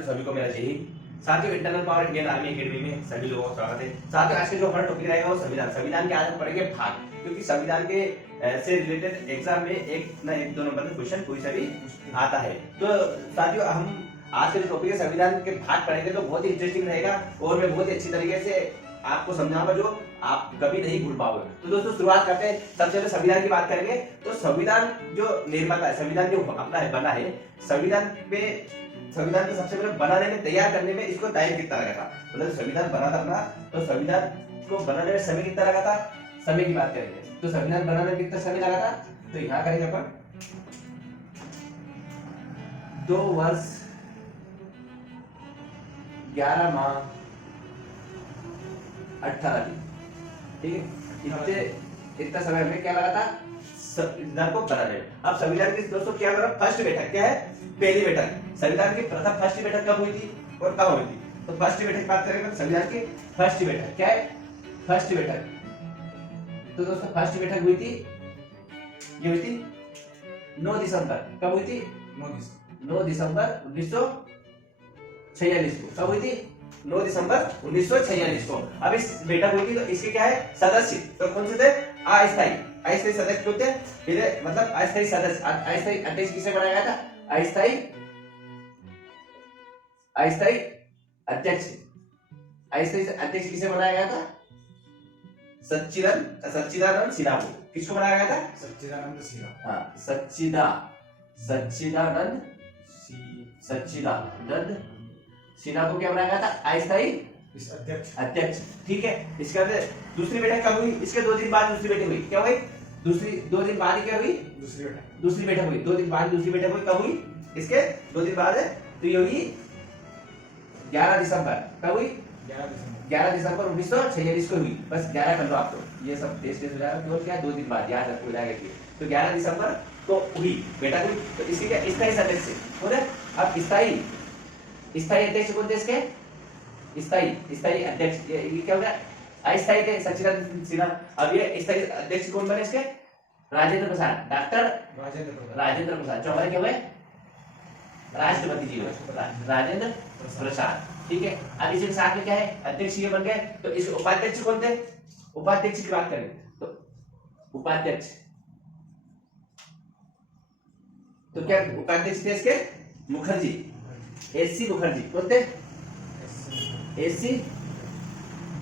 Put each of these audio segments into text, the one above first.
साथियों सभी को मेरा जय हिंद। साथियों internal power Indian army academy में सभी लोगों का स्वागत है। साथियों आज के जो हमारा टॉपिक रहेगा वो संविधान। संविधान के आज हम पढ़ेंगे भाग, क्योंकि संविधान के से रिलेटेड एग्जाम में एक ना एक दो नंबर का क्वेश्चन कोई सा भी आता है। तो साथियों हम आज के जो टॉपिक है संविधान के भाग पढ़ेंगे तो बहुत ही इंटरेस्टिंग रहेगा और मैं बहुत ही अच्छी तरीके से आपको समझाऊंगा जो आप कभी नहीं भूल पाओगे। तो दोस्तों शुरुआत करते हैं। सबसे पहले संविधान की बात करेंगे तो संविधान जो निर्माता है, संविधान जो अपना है बना है, संविधान को सबसे पहले बनाने में तैयार करने में इसको टाइम कितना लगा था, मतलब संविधान बना था ना, तो संविधान को बनाने में समय कितना लगा था, समय की बात करेंगे तो संविधान बनाने में कितना समय लगा था। तो यहाँ करेंगे अपन 2 वर्ष 11 माह 18 दिन, ठीक है। इतना समय हमें क्या लगा था संविधान को बनाने में। अब संविधान की दोस्तों क्या करो, फर्स्ट बैठक क्या है, पहली बैठक। संविधान की प्रथम फर्स्ट बैठक कब हुई थी और कब हुई थी, तो फर्स्ट बैठक बात करेंगे। संविधान की फर्स्ट बैठक क्या है, फर्स्ट बैठक। तो दोस्तों फर्स्ट बैठक हुई थी, ये हुई थी 9 दिसंबर। कब हुई थी, 9 दिसंबर 1946 को। कब हुई थी, 9 दिसंबर 1946 को। अब इस बैठक हुई थी तो इसके क्या है सदस्य, तो कौन से थे, अस्थायी सदस्य होते हैं, मतलब अस्थायी सदस्य। अस्थायी अध्यक्ष किसे बनाया गया था, अस्थायी अध्यक्ष किसे बनाया गया था, सच्चिदानंद सिन्हा को। किसको बनाया गया था, सच्चिदानंद सिन्हा। हाँ, सच्चिदानंद सिन्हा को क्या बनाया गया था, अस्थायी अध्यक्ष, ठीक है। इसके बाद दूसरी बैठक कब हुई, इसके 2 दिन बाद दूसरी बैठक हुई। क्या हुई, 2 दिन बाद क्या हुई, दूसरी बैठक हुई। 2 दिन बाद दूसरी बैठक हुई। कब हुई, इसके 2 दिन बाद है, तो ये हुई 11 दिसंबर। कब हुई, 11 दिसंबर 1946 को हुई। बस 11 कर लो आप, तो ये सब टेस्ट हो जाएगा। केवल क्या 2 दिन बाद याद रखो जाएगा। तो 11 दिसंबर को हुई बैठक हुई। तो इसके क्या स्थायी सदस्य बोले। अब स्थायी अध्यक्ष कौन थे इसके, स्थायी अध्यक्ष ये क्या हो गया, अस्थायी थे सच्चिदानंद सिन्हा। अब ये स्थायी अध्यक्ष कौन बने इसके, राजेंद्र प्रसाद, डॉक्टर राजेंद्र प्रसाद, जो हमारे क्या हुए राष्ट्रपति जी हुए, राजेंद्र प्रसाद, ठीक है। अब इसके साथ में क्या है, अध्यक्ष ये बन गए। तो इस उपाध्यक्ष कौन थे, उपाध्यक्ष की बात करें तो उपाध्यक्ष, तो क्या उपाध्यक्ष थे इसके, मुखर्जी, एससी मुखर्जी। कौन थे,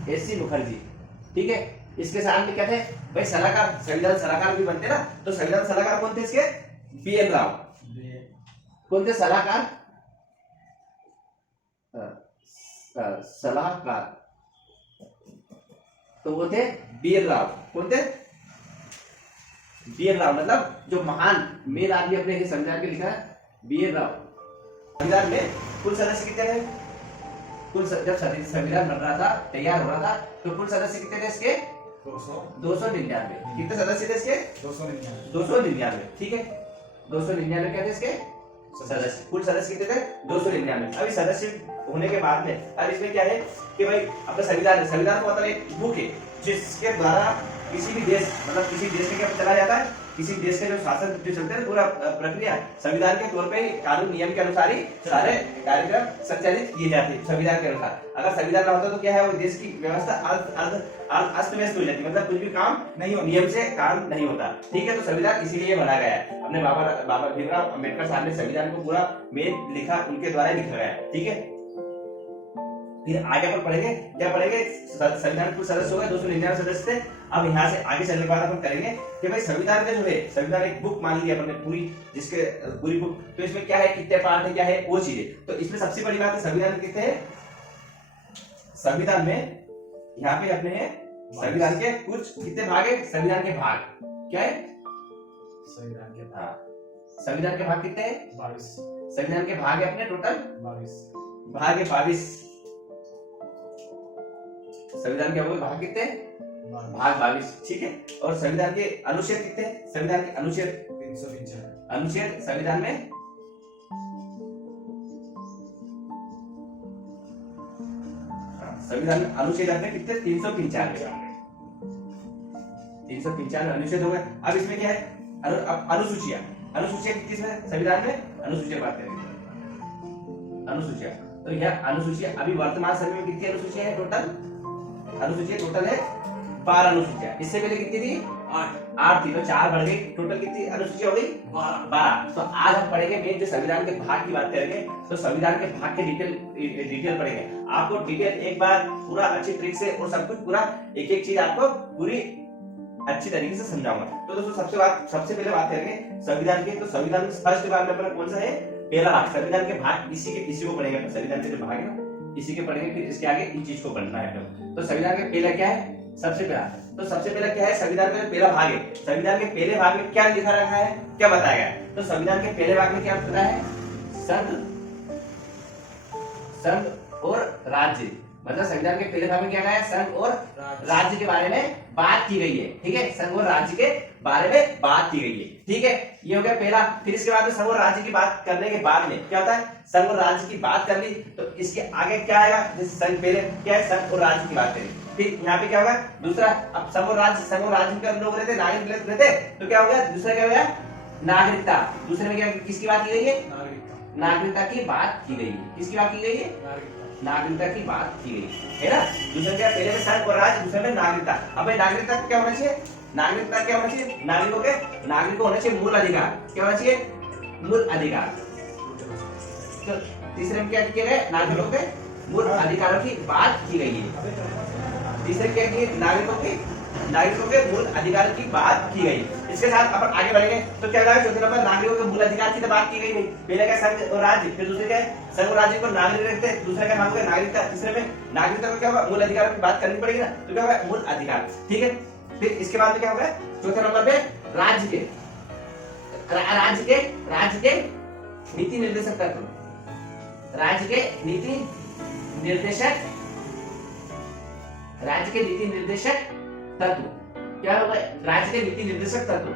एससी मुखर्जी, ठीक है। इसके साथ में क्या थे भाई, सलाहकार, संविधान सलाहकार भी बनते ना, तो संविधान सलाहकार कौन थे इसके, BN राव। कौन थे सलाहकार, सलाहकार, तो वो थे BN राव। कौन थे, BN राव, मतलब जो महान मेन आदमी अपने संविधान के लिखा है, BN राव। संविधान में कुल सदस्य कितने थे, कुल जब संविधान बन रहा था, तैयार हो रहा था, तो कुल सदस्य कितने थे इसके, 299। कितने सदस्य थे इसके, 299, ठीक है। 299 क्या थे इसके सदस्य, कुल सदस्य कितने थे, 299। अभी सदस्य होने के बाद में अब इसमें क्या है कि भाई अपना संविधान को मतलब एक बुक है जिसके द्वारा किसी भी देश, मतलब किसी देश में क्या चला जाता है, किसी देश के जो शासन जो चलते हैं पूरा प्रक्रिया संविधान के तौर पे कानून नियम के अनुसार ही सारे कार्यक्रम संचालित किए जाते हैं संविधान के अनुसार। अगर संविधान ना होता तो क्या है, वो देश की व्यवस्था अस्त व्यस्त हो जाती, मतलब कुछ भी काम नहीं हो, नियम से काम नहीं होता, ठीक है। तो संविधान इसीलिए बनाया गया है। अपने बाबा भीमराव अम्बेडकर साहब ने संविधान को पूरा मेन लिखा, उनके द्वारा लिखा गया है, ठीक है। फिर आगे अपन पढ़ेंगे, क्या पढ़ेंगे, संविधान कुल सदस्य हो गए 299 सदस्य थे। अब यहाँ से आगे चलने के बाद अपन करेंगे कि भाई संविधान का जो है, संविधान एक बुक मान ली अपन ने पूरी, जिसके पूरी बुक, तो इसमें क्या है, कितने पार्ट है, क्या है वो चीजें। तो इसमें सबसे बड़ी बात है संविधान कितने हैं, संविधान में यहाँ पे अपने हैं संविधान के कुछ कितने भाग है, संविधान के भाग क्या है, संविधान के भाग कितने हैं, 22। संविधान के भाग है अपने टोटल 22 भाग है, 22 संविधान के भाग कितने, भाग 22, ठीक है। और संविधान के अनुच्छेद कितने, संविधान के अनुच्छेद 395 अनुच्छेद संविधान में, संविधान अनुच्छेद अपने कितने, 395 अनुच्छेद हो गए। अब इसमें क्या है, अनुसूचियां, अनुसूचियां किसमें, संविधान में अनुसूचियां बात करेंगे, अनुसूचियां तो यह अनुसूचियां अभी वर्तमान समय में कितनी अनुसूचियां है टोटल? अनुसूचियां टोटल है 12 अनुसूचियां। इससे पहले कितनी थी? 8 थी। तो 4 बढ़ गई, टोटल कितनी अनुसूचियां हो गई? 12। तो आज हम पढ़ेंगे मेन जो संविधान के भाग की बात करेंगे, तो संविधान के भाग के डिटेल पढ़ेंगे। आपको डिटेल एक बार पूरा अच्छी ट्रिक से और सब कुछ पूरा एक एक चीज आपको पूरी अच्छी तरीके से समझाऊंगा। तो दोस्तों सबसे पहले बात करेंगे संविधान की। तो संविधान में फर्स्ट भाग में अपना कौन सा है? पहला भाग। संविधान के भाग इसी को पढ़ेंगे। संविधान के जो भाग है ना इसी के पढ़ेंगे, फिर इसके आगे इन चीज को पढ़ना है। तो संविधान के पहला क्या है? सबसे पहला क्या है? संविधान का पहला भाग है। संविधान के पहले भाग में क्या लिखा रखा है, क्या बताया गया है? तो संविधान के पहले भाग में क्या पता है? संघ और राज्य। मतलब संविधान के पहले भाग में क्या कहा है? संघ और राज्य के बारे में बात की गई है। ठीक है, संघ और राज्य के बारे में बात की गई है। ठीक है, ये हो गया पहला। फिर इसके बाद में संघ और राज्य की बात करने के बाद में क्या होता है? संघ और राज्य की बात कर ली तो इसके आगे क्या आएगा? जैसे संघ पहले क्या है? संघ और राज्य की बात करें। फिर यहाँ पे क्या होगा? दूसरा, अब संघ और राज्य के लोग रहते, नागरिक रहते, तो क्या होगा? दूसरा क्या होगा? नागरिकता। दूसरे में क्या, किसकी बात की गई है? नागरिकता की बात की गई है। किसकी बात की गई है? नागरिकता की बात की गई है ना। दूसरे क्या? पहले में संघ और राज्य, दूसरे में नागरिकता। अब नागरिकता क्या होना चाहिए? नागरिकता क्या होना चाहिए? नागरिकों होना चाहिए मूल अधिकार। क्या होना चाहिए? मूल अधिकार। तो तीसरे में क्या किया गया? नागरिकों के मूल अधिकारों की बात की गई है। तीसरे क्या किए? नागरिकों के मूल अधिकार की बात की गई। इसके साथ अपन आगे बढ़ेंगे तो क्या होगा? चौथे नंबर नागरिकों के मूल अधिकार की तो बात की गई नहीं। पहले क्या? संघ और राज्य, फिर दूसरे क्या? संघ और राज्य को नागरिक रखते हैं। दूसरा क्या नाम होगा? नागरिकता। तीसरे में नागरिकता को क्या होगा? मूल अधिकारों की बात करनी पड़ेगी ना, तो क्या होगा? मूल अधिकार। ठीक है, फिर इसके बाद में क्या होगा? चौथे नंबर पे राज्य के नीति निर्देशक तत्व। राज्य के नीति निर्देशक तत्व क्या होगा? राज्य के नीति निर्देशक तत्व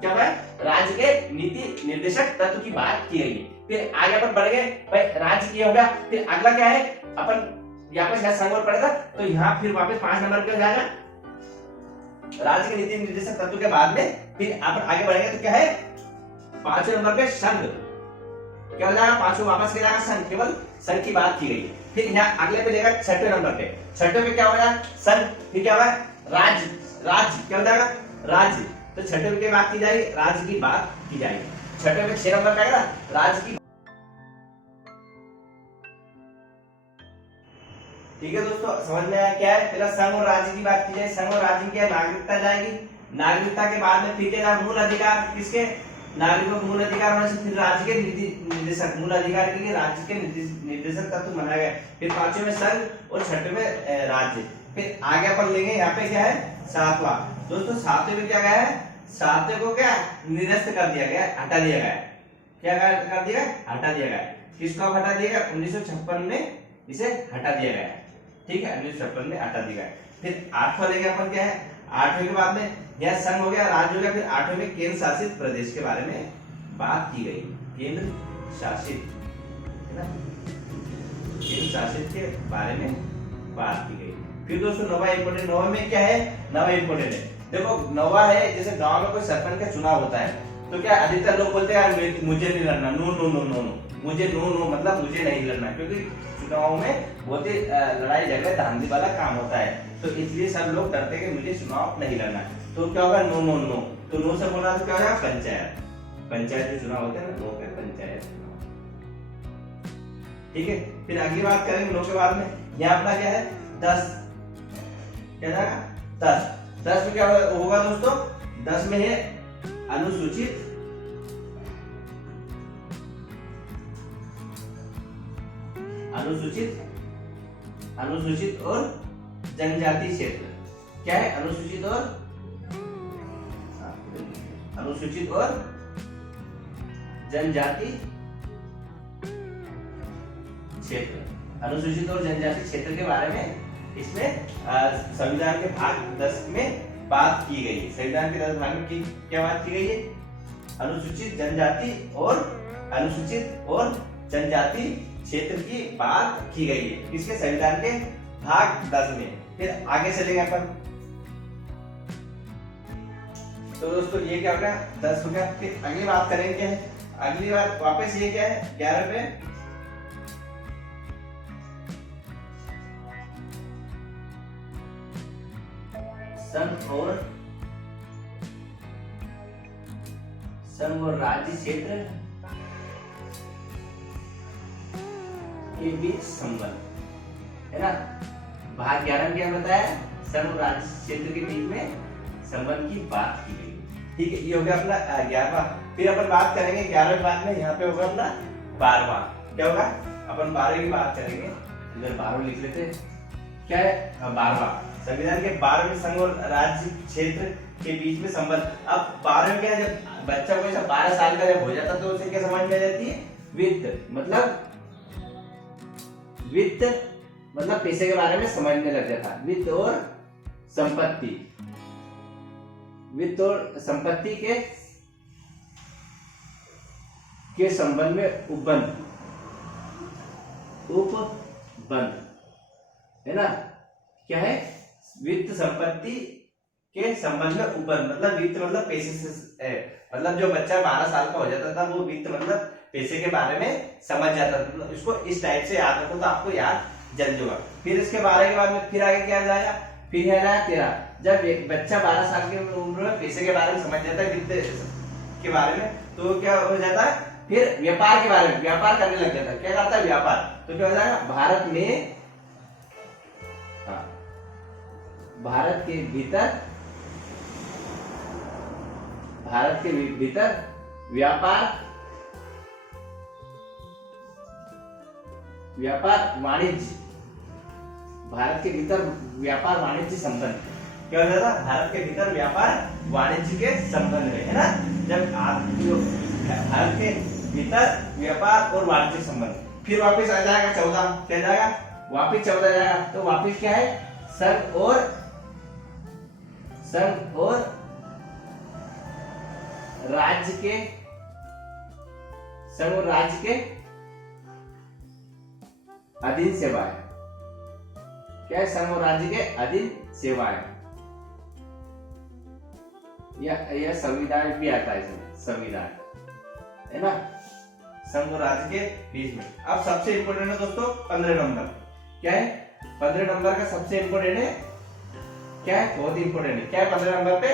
क्या होगा? राज्य के नीति निर्देशक तत्व की बात की गई है। फिर आगे अपन बढ़ गए भाई, राज्य की हो गया। फिर अगला क्या है? अपन यहाँ पे संघ और पढ़ेगा तो यहाँ फिर वापस 5 नंबर पे जाएगा राज्य के नीति निर्देशक तत्व के बाद में। फिर अपन आगे बढ़ेंगे तो क्या है? 5वें नंबर पे संघ। क्या हो जाएगा? 5वां वापस क्या जाएगा? संघ। केवल संघ की बात की गई है। फिर यहाँ अगले पे लेगा 6वें नंबर पे। 6वें पे क्या हो जाएगा? संघ। फिर क्या होगा? राज्य क्या हो जाएगा? राज्य। तो 6वें की बात की जाएगी, राज्य की बात की जाएगी। 6वें पे 6 नंबर का आएगा राज्य की। ठीक है दोस्तों, समझ में आया क्या है? पहला संघ और राज्य की बात की जाए। संघ और राज्य की नागरिकता जाएगी। नागरिकता के बाद में फिर क्या? मूल अधिकार। किसके? नागरिकों को मूल अधिकार होना चाहिए। फिर राज्य के नीति निर्देशक, मूल अधिकार के लिए राज्य के निर्देशक तत्व बनाया गया। फिर 5वें में संघ और 6वें में राज्य। फिर आगे अपन लेंगे यहाँ पे क्या है? 7वां। दोस्तों 7वें में क्या गया है? 7वें को क्या निरस्त कर दिया गया, हटा दिया गया। क्या कर दिया? हटा दिया गया। किसको हटा दिया गया? 1956 में इसे हटा दिया गया। ठीक है, 1956 में हटा दिया गया। फिर 8वां लेंगे अपन क्या है? 8वें के बाद में यह संघ हो गया, राज्य हो गया। फिर 8वें में केंद्र शासित प्रदेश के बारे में बात की गई। केंद्र शासित है ना, केंद्र शासित के बारे में बात की गई। फिर दोस्तों 9वां इंपोर्टेंट। 9वें में क्या है? 9वां इंपोर्टेंट है। देखो 9वां है, जैसे गांव में कोई सरपंच का चुनाव होता है तो क्या अधिकतर लोग बोलते हैं मुझे नहीं लड़ना। No no no no no, मुझे नो मतलब मुझे नहीं लड़ना, क्योंकि चुनाव में बहुत ही लड़ाई झगड़े धांधली वाला काम होता है। तो इसलिए सब लोग डरते हैं कि मुझे चुनाव नहीं लड़ना। तो क्या होगा? No no no. तो नो से बोला तो क्या होगा? पंचायत। पंचायत जो चुनाव होते हैं ना, नो पे पंचायत चुनाव। ठीक है, फिर अगली बात करेंगे नो के बाद में। यहाँ अपना क्या है? 10। क्या जाएगा? 10। 10 में क्या होगा दोस्तों? 10 में है अनुसूचित और जनजाति क्षेत्र। क्या है? अनुसूचित और जनजाति क्षेत्र। अनुसूचित और जनजाति क्षेत्र के बारे में इसमें संविधान के भाग 10 में बात की गई है। संविधान के 10 भाग में क्या बात की गई है? अनुसूचित और जनजाति क्षेत्र की बात की गई है। किसके? संविधान के भाग 10 में। फिर आगे चलेंगे अपन। तो दोस्तों ये क्या हो गया? 10 हो गया। फिर अगली बात करेंगे क्या है? अगली बात वापस ये क्या है? 11 पे संघ और राज्य क्षेत्र के बीच संबंध, है ना। भाग 11 में क्या बताया, संघ और राज्य क्षेत्र के बीच में संबंध की बात की गई। ठीक है, ये हो गया अपना 11वां। फिर अपन बात करेंगे 11वें बाद में, यहाँ पे होगा अपना 12वां। क्या होगा, अपन 12वें की बात करेंगे। इधर 12 लिख लेते हैं। क्या है, 12वां, संविधान के 12वें संघ और राज्य क्षेत्र के बीच में संबंध। अब 12वें क्या है, जब बच्चा को 12 साल का जब हो जाता तो उसे क्या समझ में आ जाती है, वित्त मतलब पैसे के बारे में समझने लग जाता। वित्त और संपत्ति के संबंध में उपबंध, है ना। क्या है, वित्त संपत्ति के संबंध में उपबंध, मतलब वित्त मतलब पैसे से, मतलब जो बच्चा 12 साल का हो जाता था वो वित्त मतलब पैसे के बारे में समझ जाता था। मतलब इसको इस टाइप से याद रखो तो आपको याद जल्दी होगा। फिर इसके 12 के बाद में फिर आगे क्या जाएगा, फिर है ना 13। जब एक बच्चा 12 साल की उम्र में पैसे के बारे में समझ जाता है, वित्त के बारे में, तो क्या हो जाता है, फिर व्यापार के बारे में व्यापार करने लग जाता है। क्या करता है, व्यापार। तो क्या हो जाएगा, भारत के भीतर व्यापार वाणिज्य, भारत के भीतर व्यापार वाणिज्य संबंध। क्या हो जाता है, भारत के भीतर व्यापार वाणिज्य के संबंध है ना। जब भारत के भीतर व्यापार और वाणिज्य संबंध, फिर वापस आ जाएगा 14। क्या जाएगा, वापस 14 जाएगा। तो वापस क्या है, संघ और राज्य के अधीन सेवाएं। क्या है, संघ और राज्य के अधीन सेवाएं, यह संविधान भी आता है इसमें, संविधान, है ना। संघ और राज्य के बीच में। अब सबसे इंपोर्टेंट है दोस्तों 15 नंबर। क्या है, 15 नंबर का सबसे इंपोर्टेंट है, क्या है, बहुत इंपोर्टेंट है। क्या है 15 नंबर पे,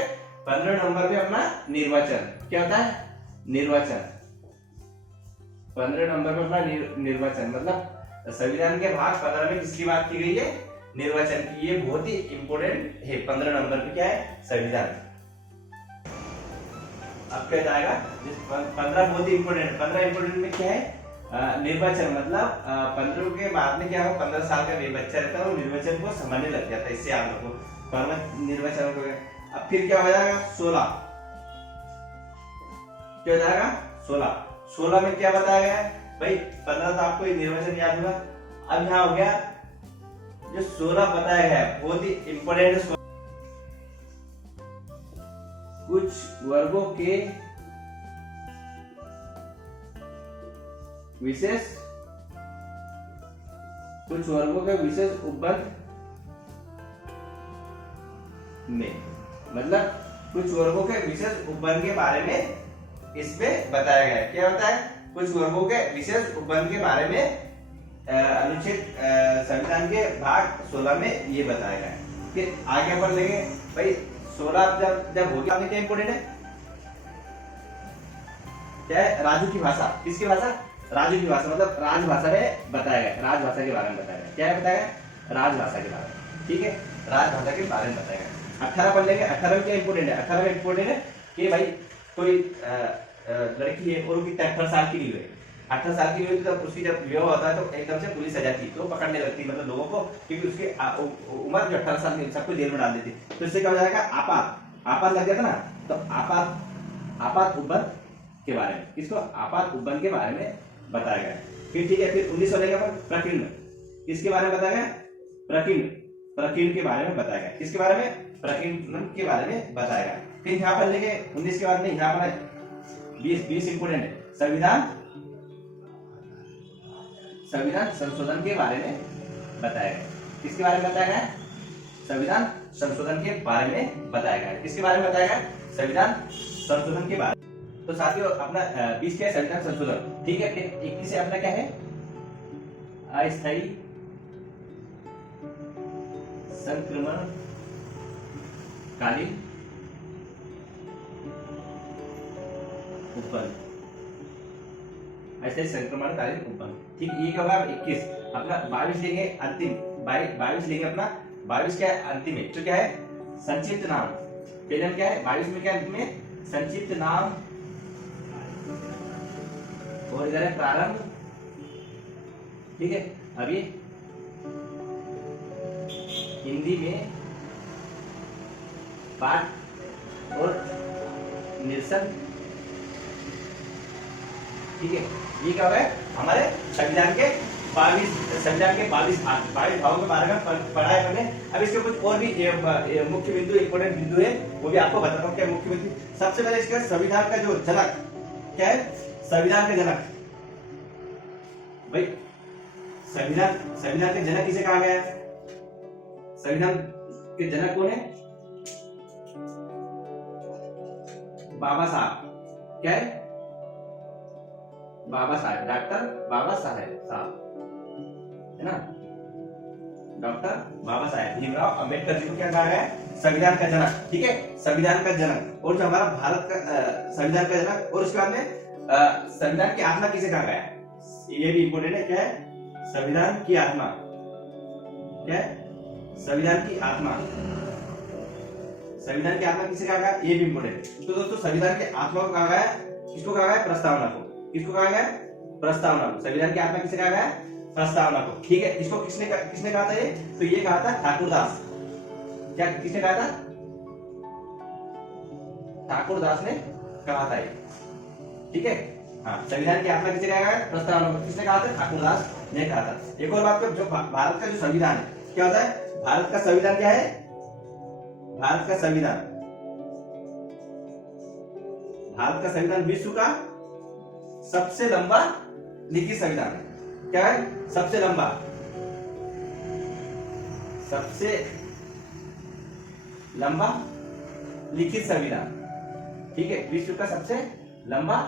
15 नंबर पे अपना निर्वाचन। क्या होता है, निर्वाचन। 15 नंबर पे अपना निर्वाचन, मतलब संविधान के भाग 15 में किसकी बात की गई है, निर्वाचन की। ये बहुत ही इंपोर्टेंट है। 15 नंबर पे क्या है, संविधान। अब क्या जाएगा, 15 बहुत ही इंपोर्टेंट है। 15 इंपोर्टेंट में क्या है, निर्वाचन, मतलब 15 के बाद में क्या हो, 15 साल का बच्चा रहता है वो निर्वाचन को समझने लग जाता है। इससे याद रखो, निर्वाचन हो गया। अब फिर क्या हो जाएगा, 16। क्या हो जाएगा, 16 में क्या बताया गया है भाई, 15 तो आपको निर्वाचन याद हुआ। अब यहाँ हो गया जो 16 बताया गया है, बहुत ही इंपोर्टेंट। कुछ वर्गों के विशेष उपबंध में, मतलब कुछ वर्गों के विशेष उपबंध के बारे में इसमें बताया गया है। क्या बताया, कुछ वर्गों के विशेष उपबंध के बारे में अनुच्छेद संविधान के भाग 16 में ये बताया गया है। फिर आगे अपन लेंगे भाई 16 जब हो गया, क्या इंपोर्टेंट है, क्या है, राजू की भाषा। किसकी भाषा, राजू की भाषा, मतलब राजभाषा में बताया गया, राजभाषा के बारे में बताया गया। क्या है बताया गया, राजभाषा के बारे में। ठीक है, राजभाषा के बारे में बताया गया। 18 पढ़ लेंगे। 18 में क्या इंपोर्टेंट है, 18 में इंपोर्टेंट है कि भाई कोई लड़की है और उसकी 18 साल की नहीं हुई, 18 साल की हुई तो उसकी जब विवाह होता है तो एकदम से पुलिस आ जाती है, तो पकड़ने लगती, मतलब लोगों को, क्योंकि उसकी उम्र जो 18 साल की, सबको जेल में डाल देती। तो इससे क्या हो जाएगा, आपात लग जाता ना। तो आपात उपबंध के बारे में, इसको आपात उपबंध के बारे में बताया गया। फिर ठीक है, फिर 19 हो जाएगा प्रकीर्ण। किसके बारे में बताया गया, प्रकीर्ण के बारे में बताया गया। किसके बारे में, प्रकीर्ण के बारे में बताया गया। फिर यहाँ पर लेंगे 19 के बाद में, यहाँ पर 20 इंपोर्टेंट है, संविधान संशोधन के बारे में बताया गया। किसके बारे में बताया गया, संविधान संशोधन के बारे में बताया गया। किसके बारे में बताया गया, संविधान संशोधन के बारे में। तो साथियों अपना 20 क्या है, संविधान संशोधन। ठीक है, फिर 21 से अपना क्या है, अस्थायी संक्रमण कालीन उपबन, ऐसे संक्रमण कालीन उपबन। ठीक, ये क्या होगा 21 अपना 22 लेंगे अंतिम, 22 लेंगे अपना 22 क्या है अंतिम है, तो क्या है संक्षिप्त नाम। पहले क्या है 22 में क्या है अंतिम में संक्षिप्त नाम, और इधर है प्रारंभ। ठीक है, अभी हिंदी में पाठ और निरसन। ठीक है, ये क्या है हमारे संविधान के 22 भागों के बारे में पढ़ा है मैंने। अब इसके कुछ और भी मुख्य बिंदु, इंपोर्टेंट बिंदु है, वो भी आपको बताता हूँ क्या मुख्य बिंदु। सबसे पहले इसका संविधान का जो जनक क्या है, संविधान का जनक भाई, संविधान के जनक किसे कहा गया है? संविधान के जनक कौन है? बाबा साहब। क्या है? बाबा साहब, डॉक्टर बाबा साहब है ना, डॉक्टर बाबा साहब भीमराव अंबेडकर जी को क्या कहा गया है? संविधान का जनक। ठीक है, संविधान का जनक। और जो हमारा भारत का संविधान का जनक, और उसके बाद में संविधान की आत्मा किसे कहा गया है? ये भी इंपोर्टेंट है। क्या है? संविधान की आत्मा। क्या है? संविधान की आत्मा। संविधान की आत्मा किसे कहा गया? ये भी इंपोर्टेंट। तो दोस्तों संविधान की आत्मा को कहा गया है, किसको कहा गया? प्रस्तावना को। किसको कहा गया? प्रस्तावना को। संविधान की आत्मा किसे कहा गया? प्रस्तावना को। ठीक है, इसको किसने कहा था? ये तो ये कहा था ठाकुरदास। क्या किसने कहा था? ठाकुरदास ने कहा था ये। ठीक है, हाँ, संविधान की आत्मा किसे कहा गया? प्रस्तावना को। किसने कहा था? ठाकुरदास ने कहा था। एक और बात, जो भारत का जो संविधान है क्या होता है? भारत का संविधान क्या है? भारत का संविधान विश्व का सबसे लंबा लिखित संविधान है। क्या है? सबसे लंबा लिखित संविधान। ठीक है, विश्व का सबसे लंबा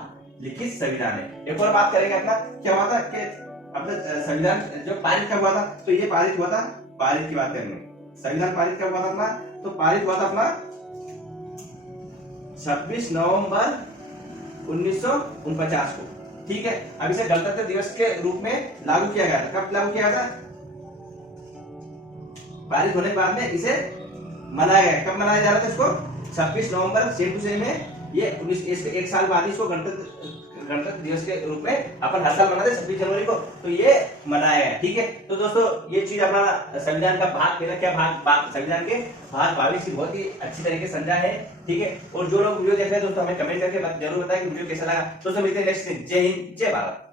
लिखित संविधान है। एक और बात करेंगे अपना, क्या हुआ था कि अपना संविधान जो पारित कब हुआ था? तो ये पारित हुआ था, पारित की बात करेंगे। संविधान पारित कब हुआ था अपना? तो पारित हुआ था अपना 26 नवंबर 1949 को। ठीक है, अब इसे गणतंत्र दिवस के रूप में लागू किया गया था। कब लागू किया गया था? पारित होने के बाद में इसे मनाया गया। कब मनाया जा रहा था इसको? 26 नवंबर सेम टू सेम है ये। एक साल बाद इसको गणतंत्र दिवस के रूप में अपन हर साल मनाते 26 जनवरी को, तो ये मनाया है। ठीक है, तो दोस्तों ये चीज अपना संविधान का भाग पहला क्या भाग संविधान के भाग 22 की बहुत ही अच्छी तरीके से समझा है। ठीक है, और जो लोग वीडियो देख रहे हैं दोस्तों हमें कमेंट करके जरूर बताएं कि वीडियो कैसा लगा। दोस्तों मिलते हैं नेक्स्ट दिन। जय हिंद, जय भारत।